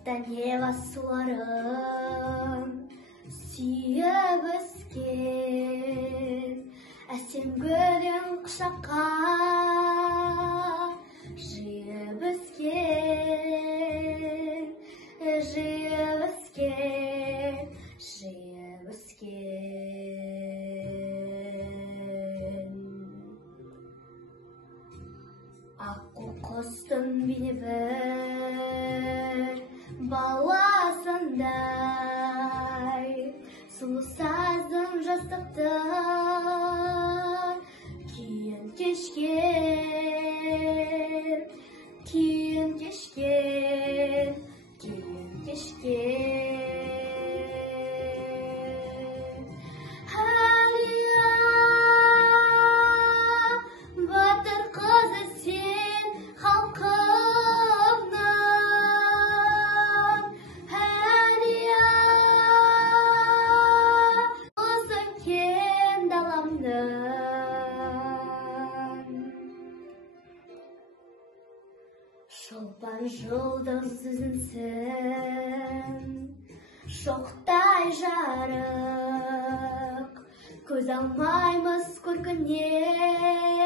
Нева суларын сүйіп өскен, әсем гүлің құшаққа жиып өскен, жиып өскен, жиып өскен. Аққу құстың бейне бір баласындай, сұлу сазым жастықтың күйін кешкен, күйін кешкен, күйін кешкен. Әлия, батыр қызы сен халқымның, Әлия, ұлысың кең даламның. Шолпан жұлдыз үзінсің, шоқтай жарық, көз алмаймыз көркінен.